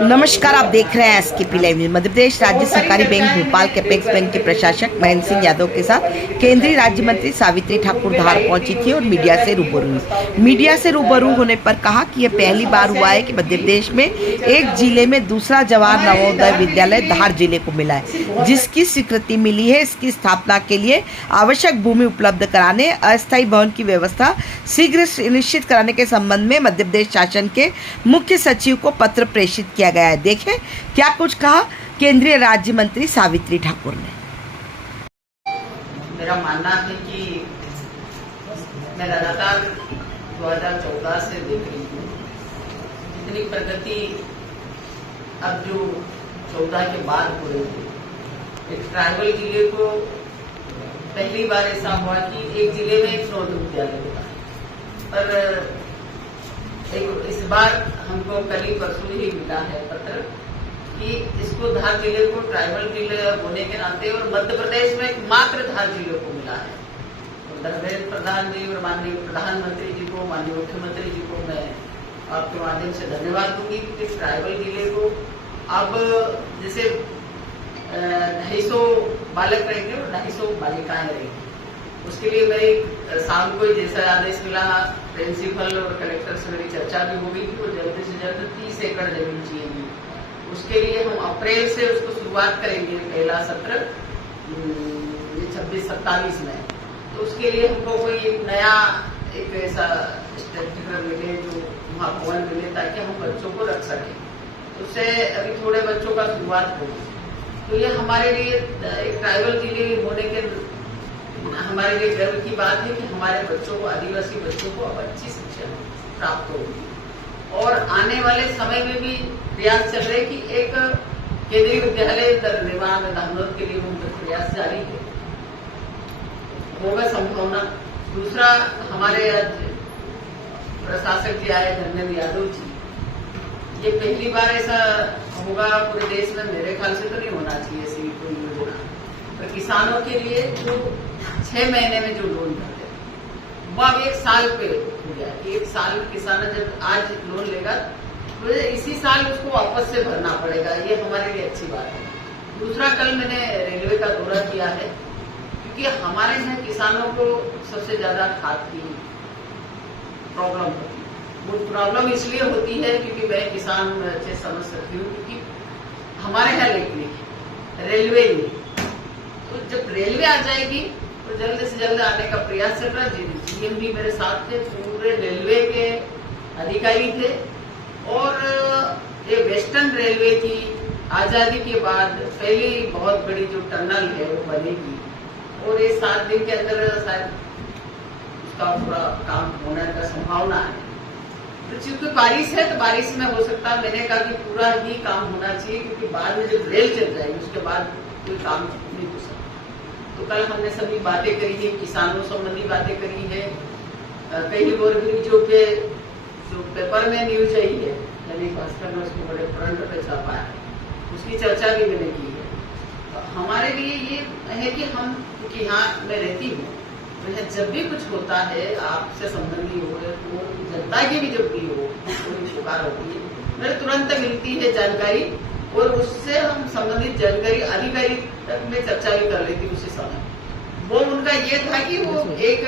नमस्कार, आप देख रहे हैं SKP live news. Madhya Pradesh राज्य सहकारी बैंक भोपाल के अपेक्स बैंक के प्रशासक महेंद्र सिंह यादव के साथ केंद्रीय राज्य मंत्री सावित्री ठाकुर धार पहुंची थी और मीडिया से रूबरू हुई। मीडिया से रूबरू होने पर कहा कि यह पहली बार हुआ है कि मध्य प्रदेश में एक जिले में दूसरा जवाहर नवोदय विद्यालय धार जिले को मिला है, जिसकी स्वीकृति मिली है। इसकी स्थापना के लिए आवश्यक भूमि उपलब्ध कराने, अस्थायी भवन की व्यवस्था शीघ्र सुनिश्चित कराने के संबंध में मध्य प्रदेश शासन के मुख्य सचिव को पत्र प्रेषित किया गया है। देखें क्या कुछ कहा केंद्रीय राज्य मंत्री सावित्री ठाकुर ने। मेरा मानना है कि मैं लगातार 2014 से देख रही हूँ इतनी प्रगति अब जो 14 के बाद हो रही है। एक ट्राइबल जिले को पहली बार ऐसा हुआ कि एक जिले में एक नवोदय विद्यालय होता है, पर इस बार हमको कल ही परसों ही मिला है पत्र कि इसको धार जिले को ट्राइबल जिले होने के नाते और मध्य प्रदेश में एकमात्र धार जिले को मिला है। तो धर्मेंद्र प्रधान जी और माननीय प्रधानमंत्री जी को, माननीय मुख्यमंत्री जी को मैं आपके माध्यम से धन्यवाद दूंगी कि ट्राइबल जिले को अब जैसे 250 बालक रहेंगे और 250 बालिकाएं रहेंगी। उसके लिए मैं शाम को जैसा आदेश मिला, प्रिंसिपल और कलेक्टर से मेरी चर्चा भी हो गई कि वो जल्द से जल्द 30 एकड़ जमीन चाहिए। उसके लिए हम अप्रैल से उसको शुरुआत करेंगे, पहला सत्र 26-27 में। तो उसके लिए हमको कोई एक नया एक ऐसा स्ट्रक्चर मिले, जो वहाँ भवन मिले, ताकि हम बच्चों को रख सकें। तो उससे अभी थोड़े बच्चों का शुरुआत होगी। तो ये हमारे लिए एक ट्राइबल जिले होने के हमारे लिए गर्व की बात है कि हमारे बच्चों को, आदिवासी बच्चों को अब अच्छी शिक्षा प्राप्त होगी। और आने वाले समय में भी प्रयास चल रहे कि एक केंद्रीय विद्यालय निर्माण दामोद के लिए उनका प्रयास जारी है, होगा संभावना। दूसरा, हमारे प्रशासक जी आए धर्मेंद्र यादव जी, ये पहली बार ऐसा होगा पूरे देश में, मेरे ख्याल से तो नहीं होना चाहिए ऐसी कोई योजना। तो किसानों के लिए जो 6 महीने में जो लोन भरते वो अब 1 साल पे हो गया कि 1 साल किसान जब आज लोन लेगा तो इसी साल उसको वापस से भरना पड़ेगा। ये हमारे लिए अच्छी बात है। दूसरा, कल मैंने रेलवे का दौरा किया है, क्योंकि हमारे यहाँ किसानों को सबसे ज्यादा खाद की प्रॉब्लम होती है। वो प्रॉब्लम इसलिए होती है क्योंकि मैं किसान अच्छे समझ सकती हूँ, क्योंकि हमारे यहाँ लेकिन रेलवे नहीं। तो जब रेलवे आ जाएगी तो जल्द से जल्द आने का प्रयास चल रहा है। जीएम भी मेरे साथ थे, पूरे रेलवे के अधिकारी थे। और ये वेस्टर्न रेलवे की आजादी के बाद पहली बहुत बड़ी जो टनल है वो बनेगी, और ये 7 दिन के अंदर शायद उसका पूरा काम होने का संभावना है। तो चूंकि बारिश है तो बारिश में हो सकता है, मैंने कहा कि पूरा ही काम होना चाहिए, क्योंकि बाद में जब रेल चल जाएगी उसके बाद कोई काम नहीं हो सकता। तो कल हमने सभी बातें करी है, किसानों संबंधी बातें करी है। कई ओवरब्रिजों पे जो पेपर में न्यूज आई है, दैनिक भास्कर ने उसको बड़े फ्रंट पे छापा है, उसकी चर्चा भी मैंने की है। तो हमारे लिए ये है कि हम, क्योंकि यहाँ मैं रहती हूँ, तो जब भी कुछ होता है आपसे संबंधी हो, तो जनता की भी जब भी हो कोई पुकार होती है, मेरे तुरंत मिलती है जानकारी, और उससे हम संबंधित जानकारी अधिकारी तक में चर्चा भी कर लेती उसी समय। वो उनका ये था कि वो एक